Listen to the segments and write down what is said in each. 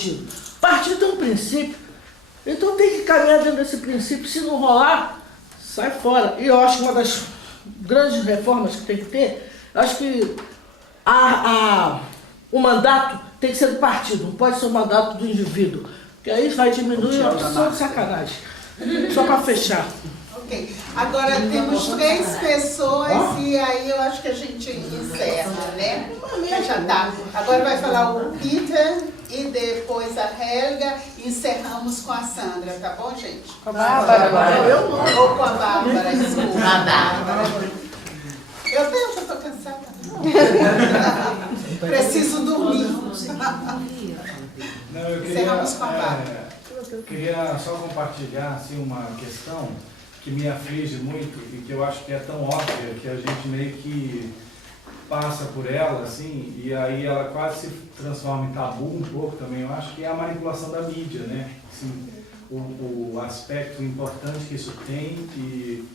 partido. Partido é um princípio, então tem que caminhar dentro desse princípio. Se não rolar, sai fora. E eu acho que uma das grandes reformas que tem que ter, eu acho que o mandato tem que ser do partido, não pode ser o mandato do indivíduo, porque aí vai diminuir a opção de sacanagem. Só para fechar. Ok. Agora temos 3 pessoas e aí eu acho que a gente encerra, né? Já tá. Agora vai falar o Peter e depois a Helga. Encerramos com a Sandra, tá bom, gente? Com a Bárbara. Ou com a Bárbara, desculpa. A Bárbara. Eu estou cansada. Preciso dormir. Não, eu Encerramos com a Bárbara. Eu queria só compartilhar assim, uma questão que me aflige muito e que eu acho que é tão óbvia que a gente meio que passa por ela, assim, e aí ela quase se transforma em tabu um pouco também. Eu acho que é a manipulação da mídia, né? Assim, o aspecto importante que isso tem e,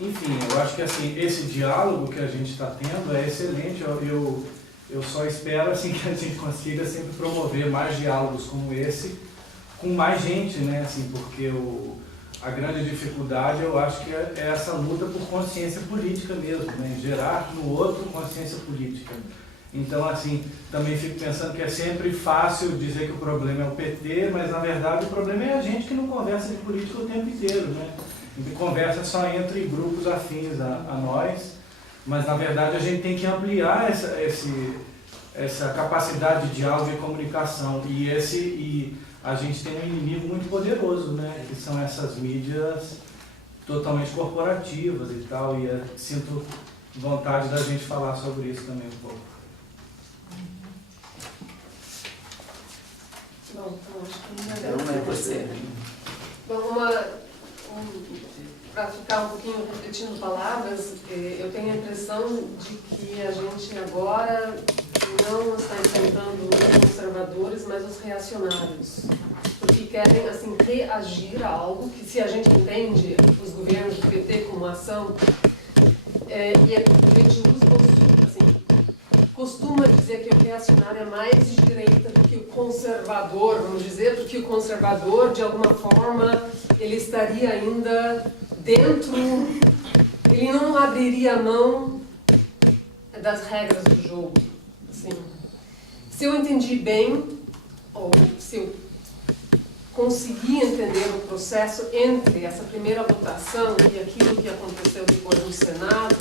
enfim, eu acho que assim, esse diálogo que a gente está tendo é excelente. Eu só espero assim, que a gente consiga sempre promover mais diálogos como esse com mais gente, né? Assim, porque a grande dificuldade, eu acho que é essa luta por consciência política mesmo, né? Gerar no outro consciência política. Então, assim, também fico pensando que é sempre fácil dizer que o problema é o PT, mas na verdade o problema é a gente que não conversa de política o tempo inteiro, né? E conversa só entre grupos afins a nós, mas na verdade a gente tem que ampliar essa capacidade de diálogo e comunicação. E a gente tem um inimigo muito poderoso, né? Que são essas mídias totalmente corporativas e tal, e sinto vontade da gente falar sobre isso também um pouco. Bom, então acho que não é você. Bom, para ficar um pouquinho repetindo palavras, eu tenho a impressão de que a gente agora não está enfrentando os conservadores, mas os reacionários. Porque querem, assim, reagir a algo que, se a gente entende os governos do PT como ação, e a gente usa, assim, costuma dizer que o reacionário é mais de direita do que o conservador, vamos dizer, porque o conservador, de alguma forma, ele estaria ainda dentro, ele não abriria a mão das regras do jogo. Assim, se eu entendi bem, ou se eu consegui entender o processo entre essa primeira votação e aquilo que aconteceu depois no Senado,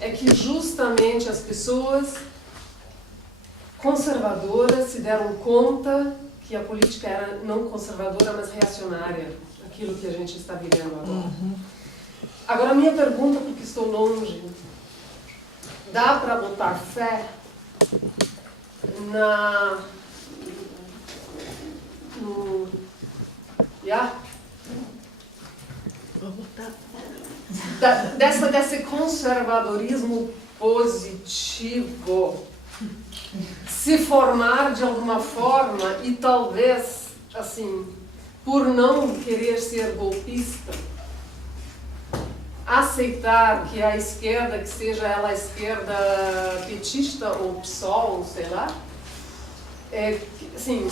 é que justamente as pessoas conservadoras se deram conta que a política era não conservadora, mas reacionária, aquilo que a gente está vivendo agora. Agora, a minha pergunta, porque estou longe, dá para botar fé desse conservadorismo positivo se formar de alguma forma e talvez, assim, por não querer ser golpista, aceitar que a esquerda, que seja ela a esquerda petista ou PSOL, sei lá, assim,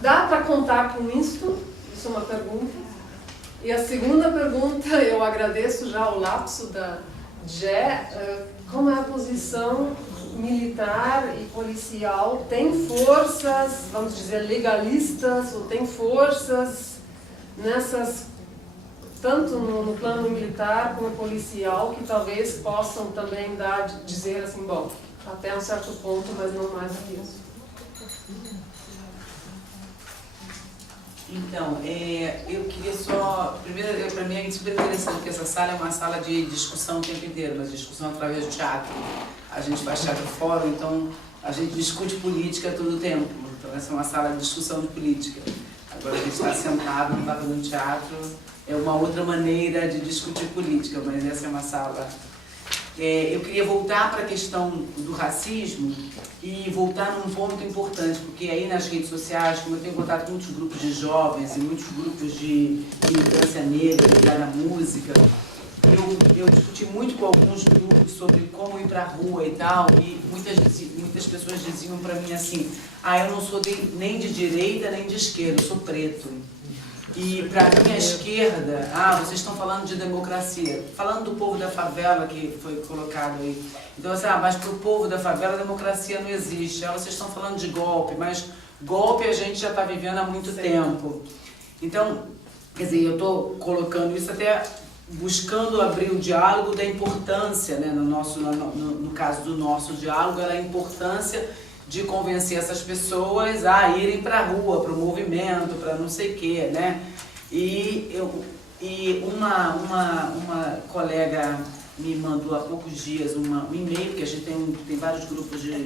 dá para contar com isso? Isso é uma pergunta. E a segunda pergunta, eu agradeço já o lapso da Jé, como é a posição militar e policial? Tem forças, vamos dizer, legalistas, ou tem forças nessas, tanto no plano militar como policial, que talvez possam também dizer assim, bom, até um certo ponto, mas não mais do que isso. Então, eu queria só... Primeiro, para mim é super interessante, porque essa sala é uma sala de discussão o tempo inteiro, mas discussão através do teatro. A gente faz teatro fórum, então a gente discute política todo o tempo. Então essa é uma sala de discussão de política. Agora a gente está sentado, não está fazendo teatro. É uma outra maneira de discutir política, mas essa é uma sala... eu queria voltar para a questão do racismo e voltar num ponto importante, porque aí nas redes sociais, como eu tenho contato com muitos grupos de jovens e muitos grupos de militância negra, ligada à música, eu discuti muito com alguns grupos sobre como ir para a rua e tal, e muitas pessoas diziam para mim assim, eu não sou nem de direita nem de esquerda, eu sou preto. E para mim a esquerda, vocês estão falando de democracia, falando do povo da favela que foi colocado aí. Então assim, mas para o povo da favela a democracia não existe. Vocês estão falando de golpe, mas golpe a gente já está vivendo há muito tempo. Então, quer dizer, eu estou colocando isso até buscando abrir o diálogo da importância, né, no caso do nosso diálogo, a importância de convencer essas pessoas a irem para a rua, para o movimento, para não sei o quê, né? E uma colega me mandou há poucos dias um e-mail, que a gente tem vários grupos de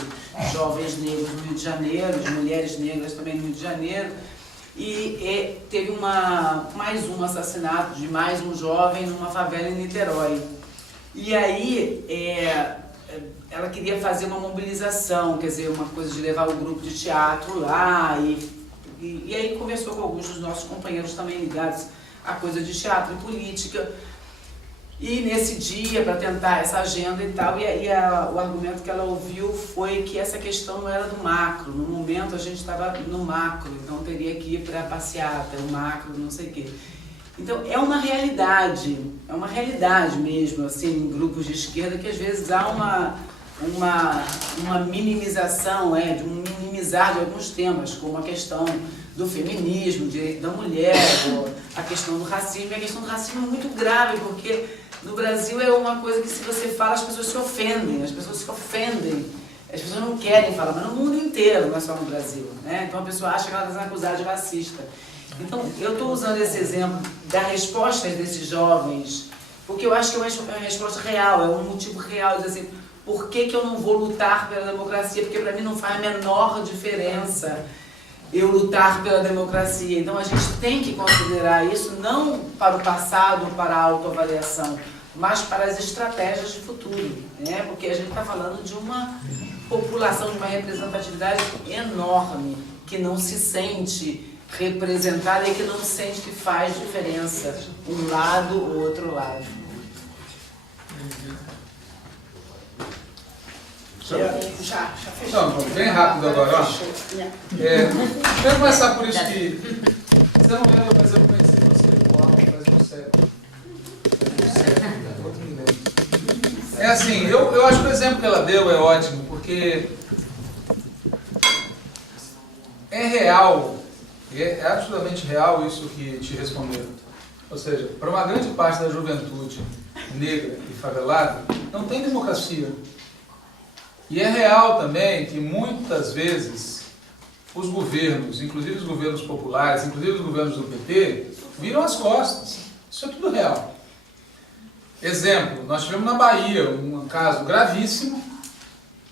jovens negros no Rio de Janeiro, de mulheres negras também no Rio de Janeiro, e teve mais um assassinato de mais um jovem numa favela em Niterói. E aí ela queria fazer uma mobilização, quer dizer, uma coisa de levar o grupo de teatro lá, e aí conversou com alguns dos nossos companheiros também ligados à coisa de teatro e política. E nesse dia, para tentar essa agenda e tal, o argumento que ela ouviu foi que essa questão não era do macro. No momento a gente estava no macro, então teria que ir para a passeata, o macro, não sei o quê. Então é uma realidade mesmo, assim, em grupos de esquerda, que às vezes há uma minimização, de um minimizar de alguns temas, como a questão do feminismo, direito da mulher, ou a questão do racismo. E a questão do racismo é muito grave, porque no Brasil é uma coisa que se você fala, as pessoas se ofendem, as pessoas não querem falar, mas no mundo inteiro, não é só no Brasil, né? Então a pessoa acha que ela está sendo acusada de racista. Então eu estou usando esse exemplo da resposta desses jovens, porque eu acho que é uma resposta real, é um motivo real, de dizer assim, por que eu não vou lutar pela democracia? Porque para mim não faz a menor diferença eu lutar pela democracia. Então a gente tem que considerar isso não para o passado, para a autoavaliação, mas para as estratégias de futuro, né? Porque a gente está falando de uma população, de uma representatividade enorme, que não se sente representada e que não sente que faz diferença um lado ou outro lado. Já fechou. Então, bem rápido agora, ó. Quero começar por isso que você não lembra, mas eu conheci você no álbum faz um século. É assim, eu acho que o exemplo que ela deu é ótimo, porque é real, é absolutamente real isso que te responderam. Ou seja, para uma grande parte da juventude negra e favelada, não tem democracia. E é real também que muitas vezes os governos, inclusive os governos populares, inclusive os governos do PT, viram as costas. Isso é tudo real. Exemplo, nós tivemos na Bahia um caso gravíssimo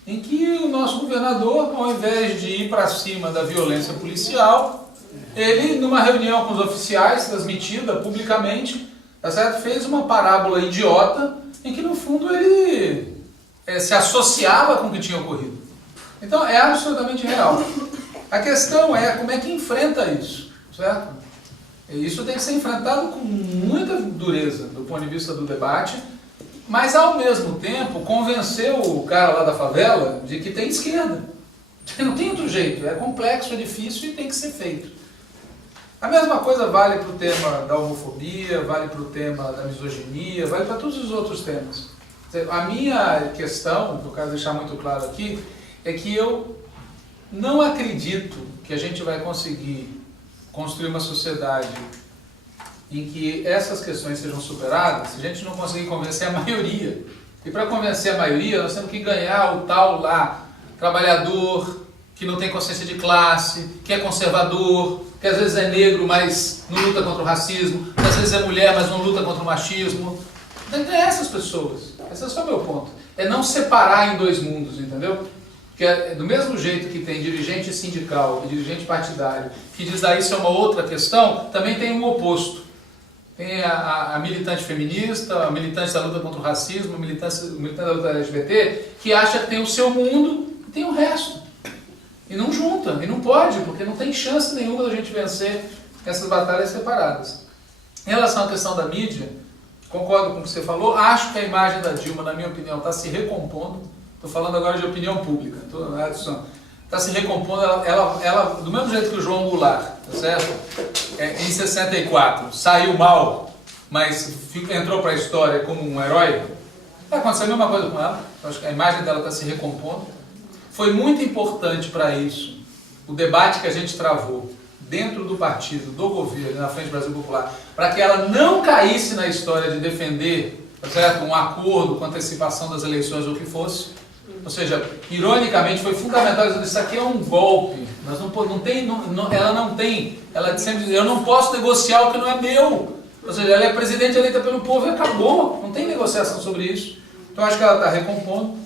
em que o nosso governador, ao invés de ir para cima da violência policial, ele, numa reunião com os oficiais, transmitida publicamente, tá certo? Fez uma parábola idiota em que, no fundo, ele se associava com o que tinha ocorrido. Então, é absolutamente real. A questão é como é que enfrenta isso, certo? E isso tem que ser enfrentado com muita dureza, do ponto de vista do debate, mas, ao mesmo tempo, convencer o cara lá da favela de que tem esquerda. Não tem outro jeito, é complexo, é difícil e tem que ser feito. A mesma coisa vale para o tema da homofobia, vale para o tema da misoginia, vale para todos os outros temas. A minha questão, que eu quero deixar muito claro aqui, é que eu não acredito que a gente vai conseguir construir uma sociedade em que essas questões sejam superadas se a gente não conseguir convencer a maioria. E para convencer a maioria, nós temos que ganhar o tal lá, trabalhador, que não tem consciência de classe, que é conservador, que às vezes é negro, mas não luta contra o racismo, que às vezes é mulher, mas não luta contra o machismo. Tem que ganhar essas pessoas. Esse é só o meu ponto. É não separar em dois mundos, entendeu? Que é do mesmo jeito que tem dirigente sindical e dirigente partidário, que diz que isso é uma outra questão, também tem um oposto. Tem a militante feminista, a militante da luta contra o racismo, a militante da luta LGBT, que acha que tem o seu mundo e tem o resto. E não junta, e não pode, porque não tem chance nenhuma da gente vencer essas batalhas separadas. Em relação à questão da mídia, concordo com o que você falou, acho que a imagem da Dilma, na minha opinião, está se recompondo. Estou falando agora de opinião pública. Está se recompondo, ela, do mesmo jeito que o João Goulart, tá certo? Em 64, saiu mal, mas entrou para a história como um herói. Vai acontecer a mesma coisa com ela. Eu acho que a imagem dela está se recompondo. Foi muito importante para isso o debate que a gente travou dentro do partido, do governo, na Frente Brasil Popular, para que ela não caísse na história de defender, tá certo, um acordo com antecipação das eleições ou o que fosse. Ou seja, ironicamente, foi fundamental dizer, isso aqui é um golpe. Nós ela sempre diz, eu não posso negociar o que não é meu. Ou seja, ela é presidente eleita pelo povo e acabou. Não tem negociação sobre isso. Então, acho que ela está recompondo.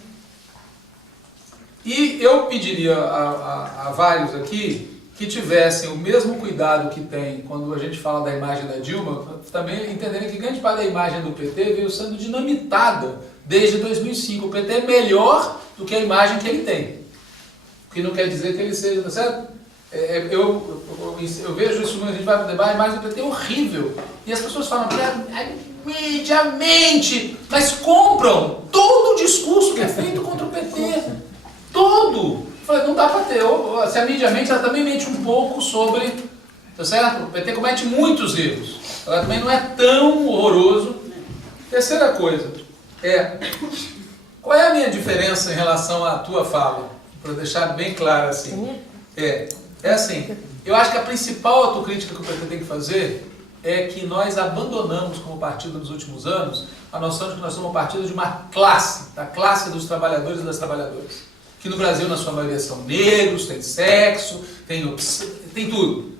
E eu pediria a vários aqui que tivessem o mesmo cuidado que tem quando a gente fala da imagem da Dilma, também entenderem que grande parte da imagem do PT veio sendo dinamitada desde 2005. O PT é melhor do que a imagem que ele tem. O que não quer dizer que ele seja, tá certo? Eu vejo isso, a gente vai para o debate, a imagem do PT é horrível. E as pessoas falam, mediamente, mas compram todo o discurso que é feito contra o PT. Todo! Falei, não dá para ter. Se a mídia mente, ela também mente um pouco sobre, tá certo? O PT comete muitos erros. Ela também não é tão horroroso. Terceira coisa, qual é a minha diferença em relação à tua fala? Para deixar bem claro assim. É assim, eu acho que a principal autocrítica que o PT tem que fazer é que nós abandonamos como partido nos últimos anos a noção de que nós somos um partido de uma classe, da classe dos trabalhadores e das trabalhadoras. Que no Brasil, na sua maioria, são negros, tem sexo, tem tudo.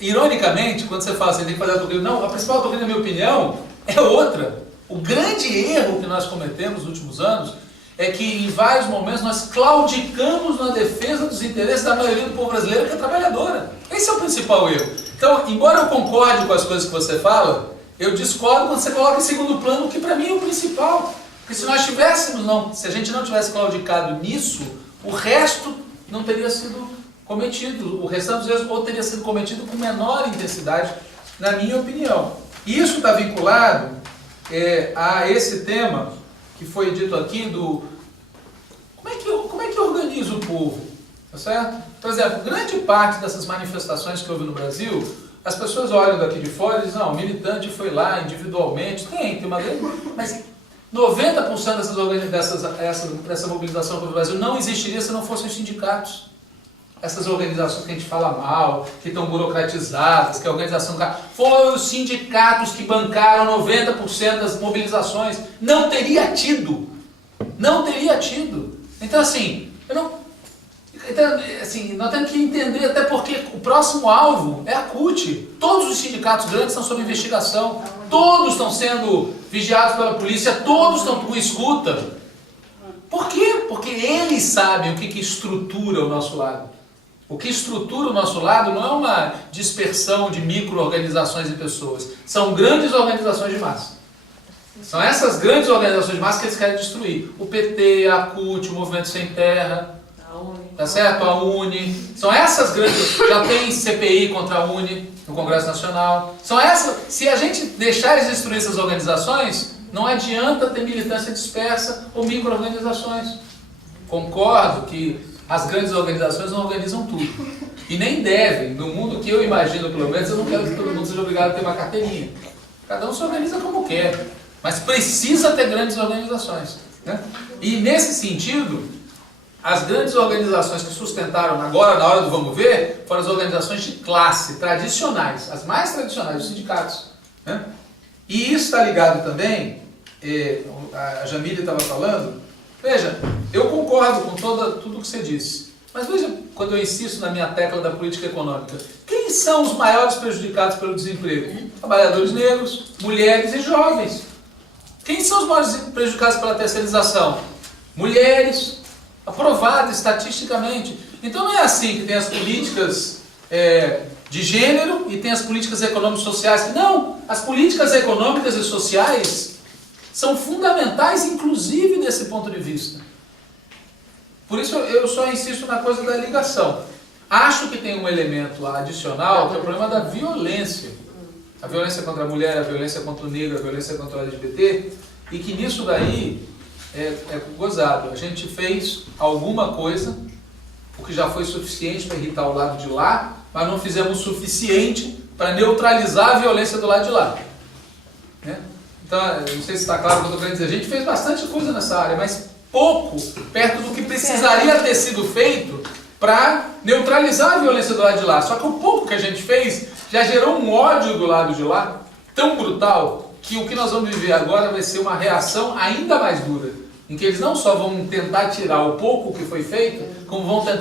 Ironicamente, quando você fala assim, tem que fazer autocrítica, não, a principal autocrítica, na minha opinião, é outra. O grande erro que nós cometemos nos últimos anos é que, em vários momentos, nós claudicamos na defesa dos interesses da maioria do povo brasileiro, que é trabalhadora. Esse é o principal erro. Então, embora eu concorde com as coisas que você fala, eu discordo quando você coloca em segundo plano o que, para mim, é o principal. Porque se a gente não tivesse claudicado nisso, o resto não teria sido cometido. O restante dos erros ou teria sido cometido com menor intensidade, na minha opinião. Isso está vinculado a esse tema que foi dito aqui do como é que organiza o povo, tá certo? Por exemplo, grande parte dessas manifestações que houve no Brasil, as pessoas olham daqui de fora e dizem, não, o militante foi lá individualmente, tem uma grande... Mas 90% dessa mobilização pelo Brasil não existiria se não fossem os sindicatos. Essas organizações que a gente fala mal, que estão burocratizadas, que a organização... Foram os sindicatos que bancaram 90% das mobilizações. Não teria tido. Não teria tido. Então, assim, nós temos que entender, até porque o próximo alvo é a CUT. Todos os sindicatos grandes estão sob investigação. Todos estão sendo vigiados pela polícia. Todos estão com escuta. Por quê? Porque eles sabem o que estrutura o nosso lado. O que estrutura o nosso lado não é uma dispersão de micro-organizações e pessoas. São grandes organizações de massa. São essas grandes organizações de massa que eles querem destruir. O PT, a CUT, o Movimento Sem Terra, tá certo? A UNE. São essas grandes... Já tem CPI contra a UNE no Congresso Nacional. São essas... Se a gente deixar eles destruir essas organizações, não adianta ter militância dispersa ou micro-organizações. Concordo que as grandes organizações não organizam tudo. E nem devem. No mundo que eu imagino, pelo menos, eu não quero que todo mundo seja obrigado a ter uma carteirinha. Cada um se organiza como quer. Mas precisa ter grandes organizações. Né? E nesse sentido, as grandes organizações que sustentaram agora, na hora do vamos ver, foram as organizações de classe, tradicionais. As mais tradicionais, os sindicatos. Né? E isso está ligado também, a Jamília estava falando, veja, eu concordo com tudo que você disse, mas veja, quando eu insisto na minha tecla da política econômica, quem são os maiores prejudicados pelo desemprego? Trabalhadores negros, mulheres e jovens. Quem são os maiores prejudicados pela terceirização? Mulheres, aprovado estatisticamente. Então não é assim que tem as políticas de gênero e tem as políticas econômicas e sociais. Não, as políticas econômicas e sociais são fundamentais, inclusive, desse ponto de vista. Por isso eu só insisto na coisa da ligação. Acho que tem um elemento adicional, que é o problema da violência. a violência contra a mulher, a violência contra o negro, a violência contra o LGBT, e que nisso daí é gozado. A gente fez alguma coisa, o que já foi suficiente para irritar o lado de lá, mas não fizemos o suficiente para neutralizar a violência do lado de lá. Né? Então, não sei se está claro o que eu estou querendo dizer. A gente fez bastante coisa nessa área, mas pouco perto do que precisaria ter sido feito para neutralizar a violência do lado de lá. Só que o pouco que a gente fez já gerou um ódio do lado de lá tão brutal que o que nós vamos viver agora vai ser uma reação ainda mais dura, em que eles não só vão tentar tirar o pouco que foi feito, como vão tentar